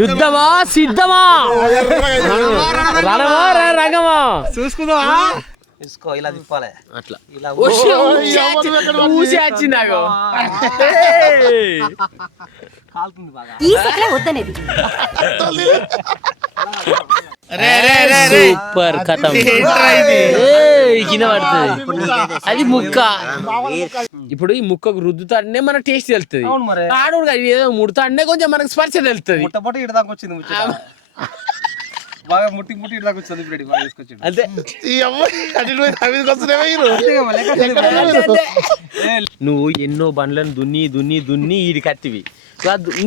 యుద్ధమా సిద్ధమా రణమా రంగమా చూసుకుందామా తీసుకో ఇలా తిప్పాలి అట్లా ఇలా ఊసి వచ్చింది నాకు కాలుతుంది బాగా ఈ సెట్లే వద్దనేది సూపర్ కథం కింద పడుతుంది అది ముక్క ఇప్పుడు ఈ ముక్కకు రుద్దుతాడనే మన టేస్ట్ తెలుస్తుంది అవును మరి ఆడు ఏదో ముడతాడనే కొంచెం మనకు స్పర్శ తెలుస్తుంది ముట్టపొట్టి ఇటు దాకా వచ్చింది ముచ్చట. బాగా ముట్టి ఇటు దాకా వచ్చింది ఇప్పుడు బాగా తీసుకొచ్చిండు అంతే నువ్వు ఎన్నో బండ్లను దున్ని దున్ని దున్ని ఈడి కత్తివి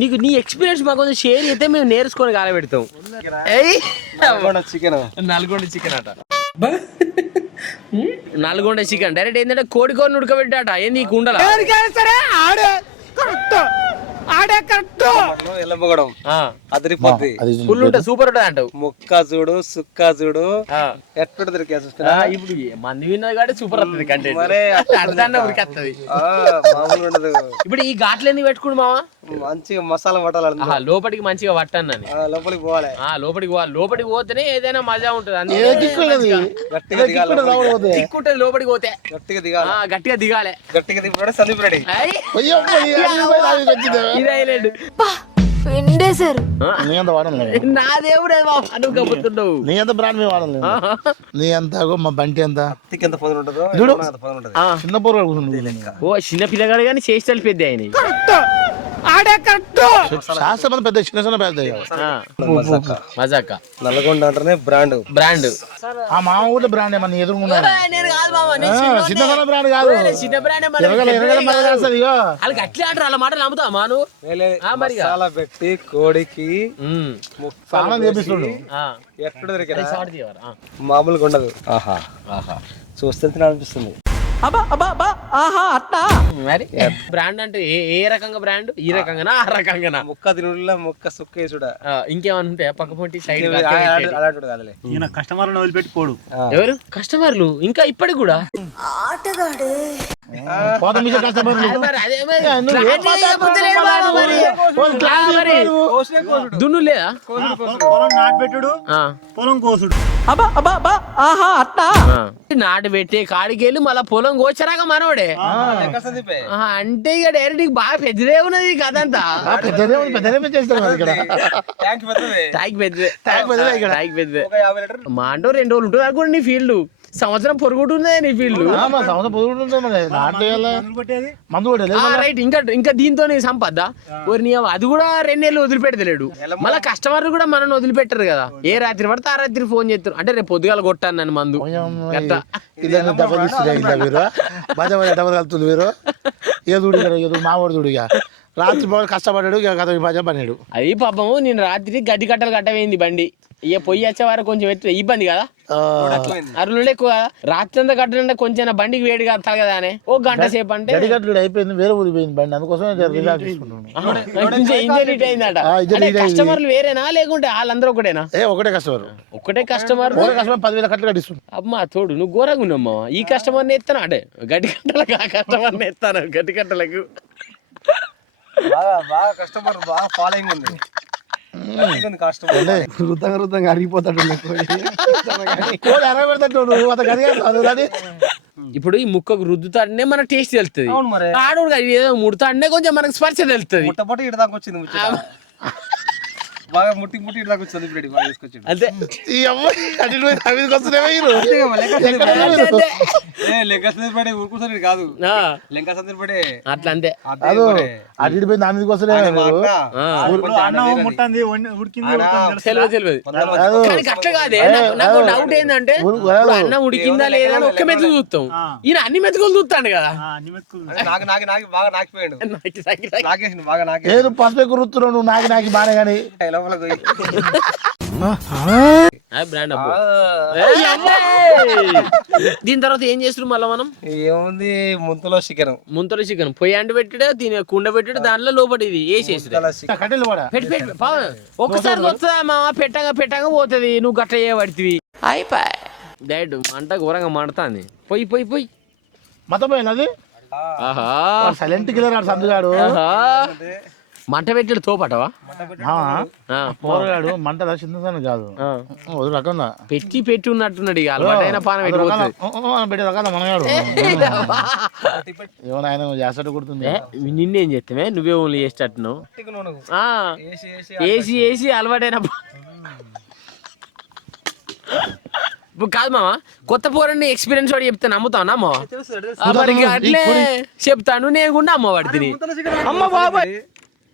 నీకు నీ ఎక్స్పీరియన్స్ మాకు కొంచెం షేర్ అయితే మేము నేర్చుకొని కాలబెడతాం చికెన్ నల్గొండ చికెన్ అట నల్గొండ చికెన్ డైరెక్ట్ ఏంటంటే కోడి ఉడకబెట్టాట ఏంది నీకు ఉండాలి ఎల్లమ్మగడం అదిరిపోద్ది ఫుల్ ఉంటుంది సూపర్ ఉంటుంది అంటావు ముక్క చూడు సుక్క చూడు ఎట్టు దొరికా ఇప్పుడు మంది విన్నది కాబట్టి సూపర్ వస్తుంది కంటెంట్ మరే అర్థాన్ని ఉరికేస్తుంది మామూలు ఉండదు ఇప్పుడు ఈ ఘాట్లు ఎందుకు పెట్టుకుడు మావా మంచిగా మసాలా పట్టాలి లోపలికి మంచిగా పట్టాను లోపలికి పోవాలి లోపలికి పోవాలి లోపలికి పోతేనే ఏదైనా మజా ఉంటుంది గట్టిగా దిగాలి తిక్కుంటది లోపలికి పోతే గట్టిగా దిగాలి గట్టిగా దిగాలి గట్టిగా దిగిపోతే సందీప్ రెడ్డి ఎండేశారు నీ అంత వాడలేదు నా దేవుడే నువ్వు కబుతున్నావు నీ అంత బ్రాండ్ మేము వాడలేదు నీ అంత మా బంటి ఎంత ఎంత పదును ఉంటుందో చూడు. అంత పదును ఉంటుంది చిన్న పోరు కూర్చుంది ఓ చిన్న పిల్లగాడు కానీ చేష్టలు పెద్ద ఆయన శాస్త్రం పెద్ద చిన్న చిన్న పెద్ద మజాక నల్గొండ అంటేనే బ్రాండ్ బ్రాండ్ ఆ మామ కూడా బ్రాండ్ ఏమన్నా ఎదురుకున్నాడు చిన్న చిన్న బ్రాండ్ కాదు చిన్న బ్రాండ్ ఎరగల మళ్ళీ రాస్తుంది ఇగో వాళ్ళకి అట్లే అంటారు అలా మాట నమ్ముతావా నువ్వు మసాలా పెట్టి కోడికి స్నానం చేపిస్తుండు ఎక్కడ దొరికినా మామూలుగా ఉండదు ఆహా ఆహా చూస్తే అనిపిస్తుంది మరి బ్రాండ్ అంటే ఏ రకంగా బ్రాండ్ ఈ రకంగా ఆ రకంగా ముక్క తినుడులా ముక్క సుక్క వేసుడ ఇంకేమన్నా ఉంటాయా పక్క పొంటి సైడ్ అలాంటి కాదులే ఈయన కస్టమర్లను వదిలిపెట్టి పోడు ఎవరు కస్టమర్లు ఇంకా ఇప్పటికి కూడా ఆటగాడే పోత మీద కష్టపడి దున్ను లేదా పొలం నాటు పెట్టుడు పొలం కోసుడు నాటు పెట్టే కాడికెళ్ళి మళ్ళా పొలం కోచరాగా మనోడే అంటే ఇక డైరెక్ట్ బాగా పెద్దదే ఉన్నది కదంతా పెద్దనే చేస్తారు ఇక్కడ ట్యాక్ పెద్దదే మా అంటూ 2 రోజులు ఉంటుంది అనుకోండి నీ ఫీల్డ్ సంవత్సరం పొరుగుంటుంది నీ ఫీల్డ్ సంవత్సరం పొరుగుంటుంది మరి మందు రైట్ ఇంకా దీంతో సంపద అది కూడా 2 నెలలు వదిలిపెడతలేడు మళ్ళీ కస్టమర్లు కూడా మనల్ని వదిలిపెట్టారు కదా ఏ రాత్రి పడితే ఆ రాత్రి ఫోన్ చేస్తారు అంటే రేపు పొద్దుగాల కొట్టాను నన్ను మందు డబ్బులు కలుతుంది మీరు ఏదో మావాడు చూడు రాత్రి బాగా కష్టపడ్డాడు కథ బాగా పన్నాడు అది పాపము నేను రాత్రి గడ్డి కట్టలు కట్టవేయింది బండి ఇక పొయ్యి వచ్చే వారు కొంచెం ఇబ్బంది కదా అరులు ఎక్కువ రాత్రి అంతా కట్టడంటే కొంచెం బండికి వేడి కాదు కదా అని 1 గంట సేపు అంటే అయిపోయింది వేరే ఊరిపోయింది బండి అందుకోసం ఇంజనీట్ అయిందట కస్టమర్లు వేరేనా లేకుంటే వాళ్ళందరూ ఒకటేనా ఒకటే కస్టమర్ ఒకటే కస్టమర్ 10,000 కట్టలు కట్టిస్తుంది అమ్మా తోడు నువ్వు ఘోరంగా ఉన్నామ్మా ఈ కస్టమర్ని ఎత్తాను అంటే గడ్డి కట్టలకు ఆ కస్టమర్ని ఎత్తాను గడ్డి కట్టలకు బాగా కస్టమర్ బాగా ఫాలోయింగ్ ఉంది వృత్తంగా అరిగిపోతాడు ఇప్పుడు ఈ ముక్కకు రుద్దుతాడనే మన టేస్ట్ తెలుస్తుంది అవును మరి ఆడు ఏదో ముడతాడనే కొంచెం మనకు స్పర్శ తెలుస్తుంది ముట్టపొట్టి ఇటు దాకా వచ్చింది ముచ్చట. బాగా ముట్టి ఇటు దాకా వచ్చింది ఇప్పుడు బాగా తీసుకొచ్చిండు అంతే లెక్క సందర్పడే ఊరుకుంటారు కాదు లెక్క సందర్పడే అట్లా అంతే అటు పోయి నా మీదకి వస్తే అన్నం ముట్టంది ఉడికింది తెలియదు కానీ అట్లా కాదే నాకు డౌట్ ఏంటంటే అన్నం ఉడికిందా లేదా అని ఒక్క మెతుకు చూస్తాం ఈయన అన్ని మెతుకులు చూస్తాడు కదా నాకు బాగా నాకిపోయాడు నాకేసిండు బాగా నాకే ఏదో పసుపు ఎక్కువ రుతున్నావు నువ్వు నాకి బానే కానీ బ్రాండ్ దీని తర్వాత ఏం చేస్తారు మళ్ళీ మనం ఏముంది ముంతలో చికెన్ పొయ్యి అంటు పెట్టాడు దీని కుండ పెట్టాడు దాంట్లో లోపల ఇది వేసేసి కట్టెలు కూడా ఒకసారి వస్తుందా మామ పెట్టంగా పోతుంది నువ్వు గట్ట చేయబడితివి అయిపోయి డైరెక్ట్ మంట ఘోరంగా మండుతుంది పొయ్యి మతపోయినది సైలెంట్ కిల్లర్ సందుగాడు మంట పెట్టాడు తోపటవా పోరగాడు మంట చిన్న కాదు ఒక రకంగా పెట్టి ఉన్నట్టున్నాడు ఇక అలవాటైన పానం పెట్టే రకాల మనగాడు ఏమన్నా ఆయన చేస్తాడు కుడుతుంది నిన్నేం చేస్తామే నువ్వే ఓన్లీ చేసేటట్టును వేసి అలవాటైన ఇప్పుడు కాదు మామ కొత్త పోరండి ఎక్స్పీరియన్స్ వాడు చెప్తే నమ్ముతావు అమ్మ వాడికి అట్లే చెప్తాను నేను కూడా అమ్మ వాడి తిని అమ్మ బాబాయ్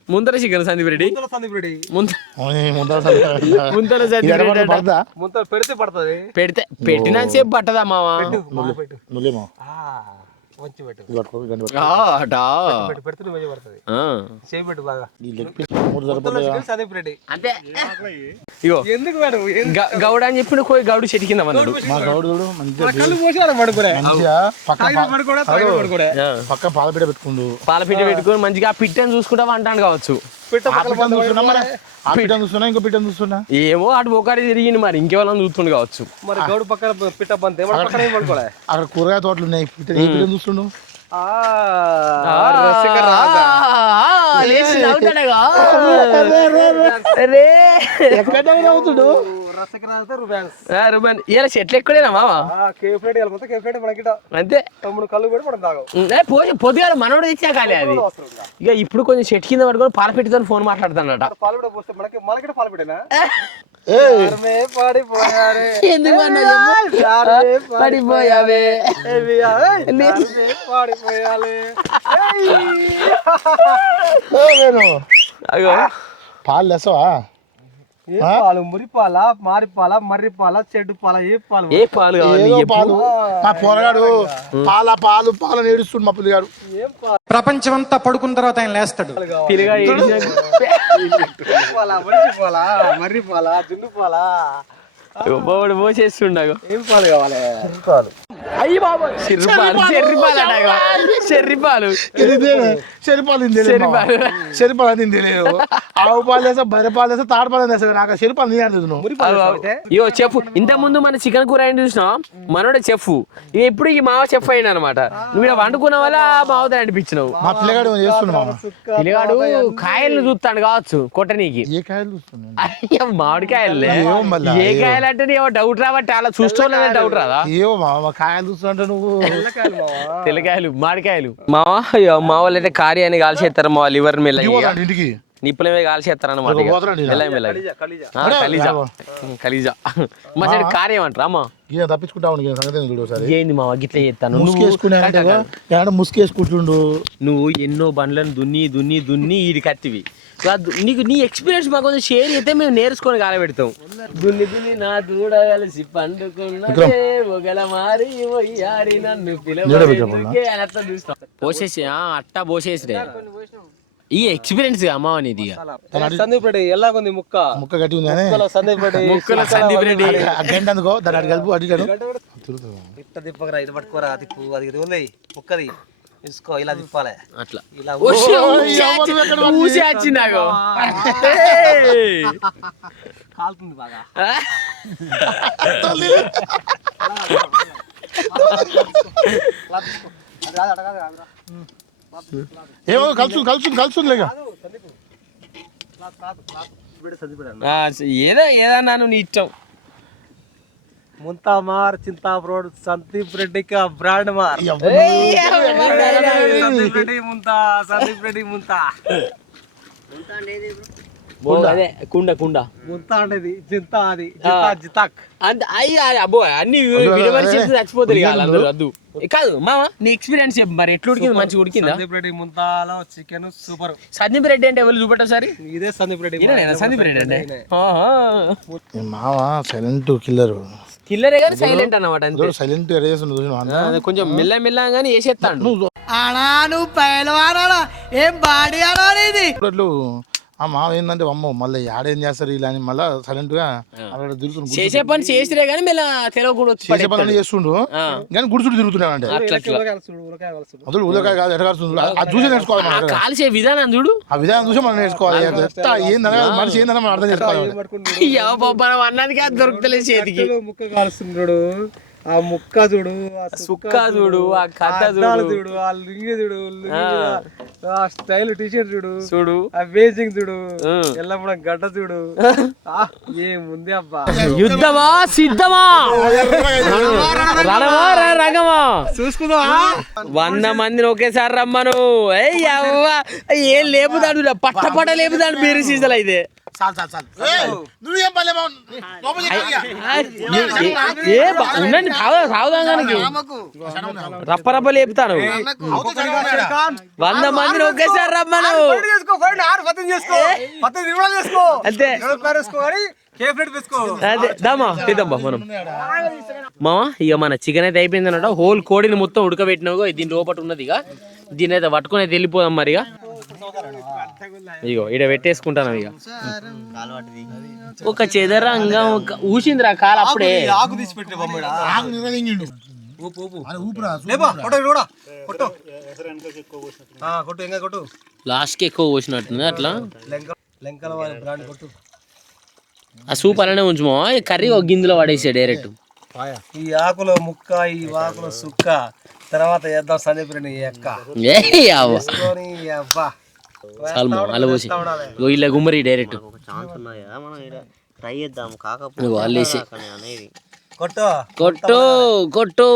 ముందర చికెన్ సందీప్ రెడ్డి ముందర పెడితే పడుతుంది పెడితే పెట్టినా సేపు పట్టదా మామ అంతే ఇగో ఎందుకు మేడం గౌడ అని చెప్పి గౌడు చెట్టు కింద అన్నాడు మా గౌడు పక్క పాలపీట పెట్టుకుండు పాలపిట్ట పెట్టుకొని మంచిగా ఆ పిట్టని చూసుకుంటా అంటాను కావచ్చు చూస్తున్నా ఇంకో పిట్టని చూస్తున్నా ఏమో అటు ఒకటి తిరిగింది మరి ఇంకెవరైనా చూస్తుండు కావచ్చు మరి గౌడు పక్కన పిట్ట బంతే పడుకోలే అక్కడ కూరగాయ తోటలు ఉన్నాయి పిట్టని చూస్తుండు ఇలా చెట్లు ఎక్కువలేనా మావా అంతే పొద్దుగా మనోడు తెచ్చా కాలే అది ఇక ఇప్పుడు కొంచెం చెట్టు కింద పడుకొని పాల పెట్టుతో ఫోన్ మాట్లాడుతానట పడిపోయావే పాలు లేసవా పాలు మురిపాల మారిపాల మర్రిపాల చెడ్డు పాల ఏ పాలు పాలు మా పోరగాడు పాలు ఏడుస్తుండు మా పిల్లగాడు ప్రపంచం అంతా పడుకున్న తర్వాత ఆయన లేస్తాడు మర్రిపాల జున్ను పాల పోసేస్తుండగా ఏం పాలు కావాలి అయ్యి బాబా చెర్రిపాలు చెరిపాలు అని తెలియదు ఆవు పాలు వేసా బర్రె పాలు వేసా తాడు పాలు వేసా నాకు చెరిపాలు నీ అంటే ఇగో చెఫ్ ఇంత ముందు మన చికెన్ కూర అయిన చూసినాం మనోడే చెఫ్ ఎప్పుడు ఈ మావ చెఫ్ అయిన అనమాట నువ్వు వండుకున్న వల్ల మావతో అనిపించినావు మా పిల్లగాడు చేస్తున్నాడు పిల్లగాడు కాయలు చూస్తాడు కావచ్చు కొట్టనీకి ఏ కాయలు చూస్తున్నాడు మామిడికాయలే ఏ కాయలు అంటే ఏమో డౌట్ రాబట్టి అలా చూసుకోలేదని డౌట్ రాదా ఏమో మా కాయలు చూస్తుంటే నువ్వు తెల్లకాయలు మామిడికాయలు మావా మా వాళ్ళు అయితే కార్యాన్ని కాల్చేస్తారు మా లివర్ మెల్ల ఇంటికి నిప్పులమే కాల్చేస్తారు అనమాట కలిజా మా సైడ్ కార్యం అంటారా అమ్మా తప్పించుకుంటా ఏంది మావా గిట్లా చేస్తాను ముసుకేసుకుంటుండు నువ్వు ఎన్నో బండ్లను దున్ని ఈడి కత్తివి నీకు నీ ఎక్స్పీరియన్స్ మాకు కొంచెం షేర్ అయితే మేము నేర్చుకొని కాలబెడతాం దున్ని నా దూడ కలిసి పండుకున్నా ఒకల మారి నన్ను చూస్తాం పోసేసి అట్టా పోసేసి ఈ ఎక్స్పీరియన్స్ అమ్మా అనేది సందీప్ రెడ్డి ఎలాగుంది ముక్క గట్టి ఉంది సందీప్ రెడ్డి గంట అందుకో దాన్ని అటు కలుపు అటు ఇట్ట తిప్పకరా ఇది పట్టుకోరా తిప్పు అది ఉంది ముక్కది తీసుకో ఇలా తిప్పాలి అట్లా ఇలా ఊసి వచ్చిందాగో కాలుతుంది బాగా ఏమో కలుస్తుంది లేక ఏదన్నా నీ ఇష్టం ముంతామార్ చింతాప్రోడ్ సందీప్ రెడ్డికి బ్రాండ్ మార్ సందీప్ రెడ్డి ముంతా అదే కుండ ముంతా అనేది చింతా అది జితాక్ అబ్బో అన్ని చచ్చిపోతారు అద్దు కాదు మామ నీ ఎక్స్పీరియన్స్ చెప్పు మరి ఎట్లా ఉడికింది మంచిగా ఉడికిందా సందీప్ రెడ్డి ముంతాలో చికెన్ సూపర్ సందీప్ రెడ్డి అంటే ఎవరు చూపెట్టా సారి ఇదే సందీప్ రెడ్డి సందీప్ రెడ్డి అంటే మావా సైలెంట్ కిల్లరే కానీ సైలెంట్ అన్నమాట అంతే సైలెంట్ కొంచెం మెల్ల కానీ వేసేస్తాడు ఆ మావ ఏంటంటే అమ్మో మళ్ళీ ఆడేం చేస్తారు ఇలా అని మళ్ళీ సైలెంట్ గా చేసే పని చేసిరే కానీ మళ్ళీ తెలియకుండా చేసే పని చేస్తుండు కానీ గుడిచుడు తిరుగుతున్నాడు అంటే అసలు ఉదకాయ కాదు ఎట్లా కలుస్తుంది అది చూసి నేర్చుకోవాలి కాల్చే విధానం చూడు ఆ విధానం చూసి మనం నేర్చుకోవాలి ఏందన్నా మనిషి ఏందన్నా మనం అర్థం చేసుకోవాలి అన్నదికి అది దొరుకుతలేదు చేతికి ముక్క కాలుస్తున్నాడు ఆ ముక్క చూడు, ఆ సుక్క చూడు, ఆ కథ అద్దాలు చూడు చూడు, ఆ లుంగి చూడు, ఆ స్టైల్ టీషర్ట్ చూడు చూడు, ఆ బేసింగ్ చూడు, ఎల్లప్పుడూ గడ్డ చూడు. ఏముంది అబ్బా. యుద్ధమా సిద్ధమా రణమా రంగమా చూసుకుందామా? 100 మందిని ఒకేసారి రమ్మను. ఏం లేపుతాడు, పట్ట లేపుతాడు బీరు సీజన్ అయితే. నువ్వేం పల్లె ఉండండి సాగుదానికి రప్ప లేపుతాను. 100 మందిని ఒకేసారి రమ్మను అంతే. అదే దామా తీద్దాంబా మనం. మామ ఇక మన చికెన్ అయితే అయిపోయింది అన్నట్టు. హోల్ కోడిని మొత్తం ఉడకబెట్టినావు, దీని లోపల ఉన్నది. ఇక దీని అయితే పట్టుకుని అయితే వెళ్ళిపోదాం మరి. ఇగో ఇడ పెట్టేసుకుంటాను. ఇక ఒక చెదరంగం ఊసిందిరా కాలు అప్పుడే. లాస్ట్ కి ఎక్కువ కోసినట్టుంది అట్లా. ఆ సూప్ అలానే ఉంచుమో, కర్రీ ఒక గిన్నెలో పడేసా డైరెక్ట్. ఈ ఆకులో ముక్క, ఈ ఆకులో సుక్క, తర్వాత చేద్దాం సందీపుని ఎక్క. అలా పోసి ఇలా గుమ్మరి డైరెక్ట్ వాళ్ళేసి కొట్టు కొట్టు కొట్టు.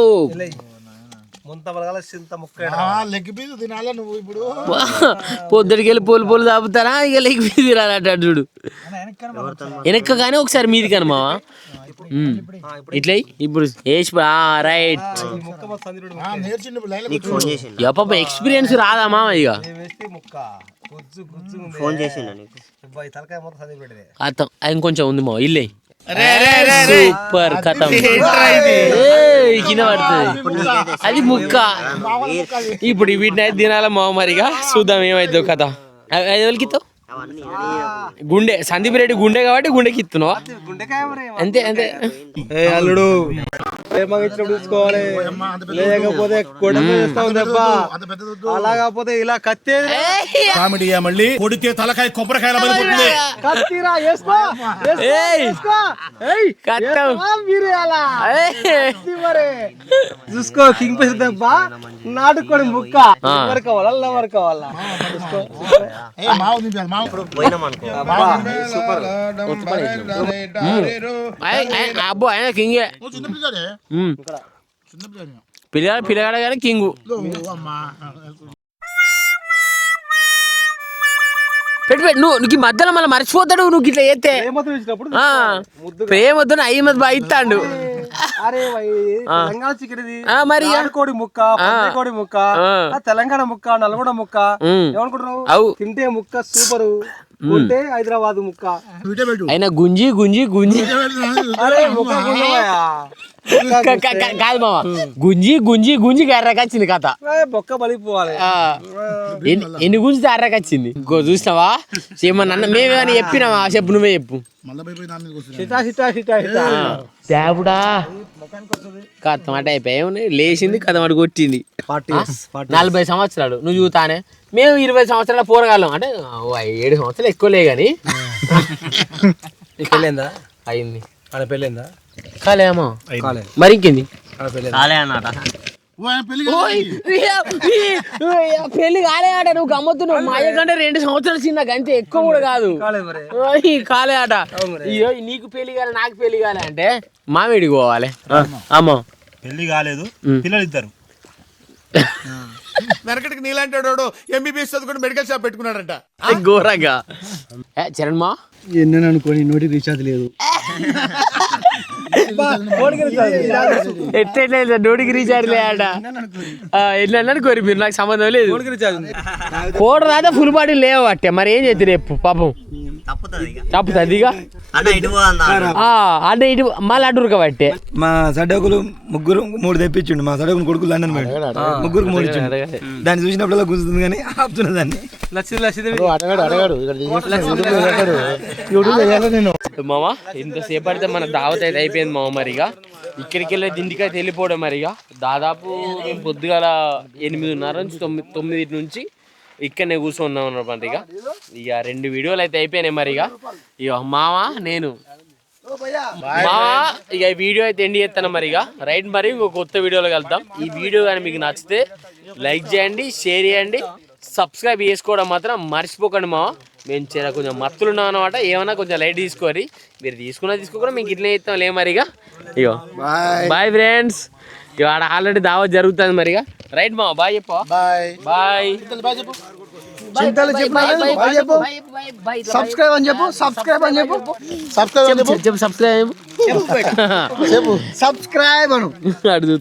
లెగ్ పీస్ తినాలా నువ్వు ఇప్పుడు? పొద్దుడికి వెళ్ళి పూలు తాపుతారా, ఇక లెగ్ పీస్ తినాలంట చూడు. వెనక్క కానీ ఒకసారి మీది కానీ మావా ఇట్లా ఇప్పుడు వేసి రైట్. పాప ఎక్స్పీరియన్స్ రాదా మామ? ఇక అర్థం ఇంకొంచెం ఉంది మా ఇల్లే. సూపర్ కథం కింద పడుతుంది అది ముక్క. ఇప్పుడు వీటిని అయితే తినాల మావ. మరిగా చూద్దాం ఏమైద్దో కథ. 5 వేలకి ఇస్తావు గుండె, సందీప్ రెడ్డి గుండె కాబట్టి గుండెకి ఇస్తున్నావా? అంతే అంతే. అల్లుడు చూసుకోవాలి, లేకపోతే అలా కాకపోతే ఇలా కత్తే కామెడీ మళ్ళీ కొడితే తలకాయ కొబ్బరికాయల కత్తిరా చూసుకో. కింగ్ ఫిషర్ దెబ్బ, నాటుకోడి ముక్క. ఎవరు కావాలా ఎవరు కావాలా? అబ్బో ఆయన కింగే, పిల్లగాడ కానీ కింగు. పెట్టి నువ్వు మధ్యలో మళ్ళీ మర్చిపోతాడు. నువ్వు ఇట్లా చేస్తే ప్రేమతో అయ్యమది బాగా ఇస్తాడు. మరి కోడి ముక్క, కోడి ముక్క, తెలంగాణ ముక్క, నల్గొండ ముక్క ఏమనుకుంటున్నావు? తింటే ముక్క సూపరు, ఉంటే హైదరాబాద్ ముక్క. అయినా గుంజి గుంజి గుంజి కాదు మామ, గుంజి గుంజి గుంజి అర్రకొచ్చింది కథ. బొక్క బలిపోవాలి. ఎన్ని గుంజితే అర్రకొచ్చింది చూసినావా? ఏమన్నా మేమేమని చెప్పినావా? చెప్పు, నువ్వే చెప్పు. దేవుడా కథ మాట అయిపోయి లేచింది, కథ మాట కొట్టింది. 40 సంవత్సరాలు నువ్వు చూతానే. మేము 20 సంవత్సరాల పోరగాళ్ళం. అంటే 7 సంవత్సరాలు ఎక్కువలే గాని పెళ్ళిందా? అయింది. ఆడ పెళ్ళిందా? కాలేమో మరి ఇంకేంది పెళ్లి కాలే ఆట. నువ్వు గమ్మతున్నావు. మా కంటే 2 సంవత్సరాలు చిన్న గంతే, ఎక్కువ కూడా కాదు. కాలే ఆట. అయ్యో నీకు పెళ్లి కాలే నాకు పెళ్లి కాలే అంటే మామిడికి పోవాలి. అమ్మా పెళ్లి కాలేదు, పిల్లలు ఇద్దరు. వెనకటికి నీలాంటి ఎంబీబీఎస్ చదువుకుని మెడికల్ షాప్ పెట్టుకున్నాడంట ఘోరంగా. చరణ్ మా ఎన్న అనుకోని నోటి రీఛార్జ్ లేదు. ఎట్లా నోటికి రీఛార్జ్ లేట ఎట్లా కోరి మీరు, నాకు సంబంధం లేదు. కోడ రాదా ఫుల్ బాడీ లేవు అట్టే. మరి ఏం చేద్ది రేపు పాపం తప్పుతుంది. ఇక అంటే ఇటు మళ్ళీ అడ్డురు కాబట్టే. మా సడకులు 3 తెప్పించిండు. మా సడకులు కొడుకు లండన్ పోయాడు, 3 3 ఇచ్చిండు. దాన్ని చూసినప్పుడల్లా గుంజుతుంది కానీ ఆపుతున్నా దాన్ని. మామా ఇంతసేపు పడితే మన దావత్ అయితే అయిపోయింది మామ. మరిగా ఇక్కడికి వెళ్ళి దిండికి అయితే వెళ్ళిపోవడం. మరిగా దాదాపు మేము పొద్దుగాల 8:30 నుంచి 9 నుంచి ఇక్కడనే కూర్చున్నాం అన్నమాట. ఇక 2 వీడియోలు అయితే అయిపోయినాయి. మరిగా ఇక మామ నేను మా ఇక ఈ వీడియో అయితే ఎండ్ చేస్తాను మరి ఇక రైట్ మరి ఇంకో కొత్త వీడియోలో కలుద్దాం. ఈ వీడియో కానీ మీకు నచ్చితే లైక్ చేయండి, షేర్ చేయండి, సబ్స్క్రైబ్ చేసుకోవడం మాత్రం మర్చిపోకండి మా. మేము కొంచెం మత్తులున్నాం అనమాట. ఏమన్నా కొంచెం లైట్ తీసుకోరి, మీరు తీసుకోకుండా మీకు ఇట్లా చేస్తాం లే మరిగా. ఇగో బాయ్ ఫ్రెండ్స్. ఇక ఆడ ఆల్రెడీ దావత్ జరుగుతుంది మరిగా. రైట్ మా బాయ్ చెప్పు. Bye bye. చింతలు చెప్పు, సబ్స్క్రైబ్ అని చెప్పు, సబ్స్క్రైబ్ అని చెప్పు, చెప్పు సబ్స్క్రైబ్ సబ్స్క్రైబ్ అను. అడుగు.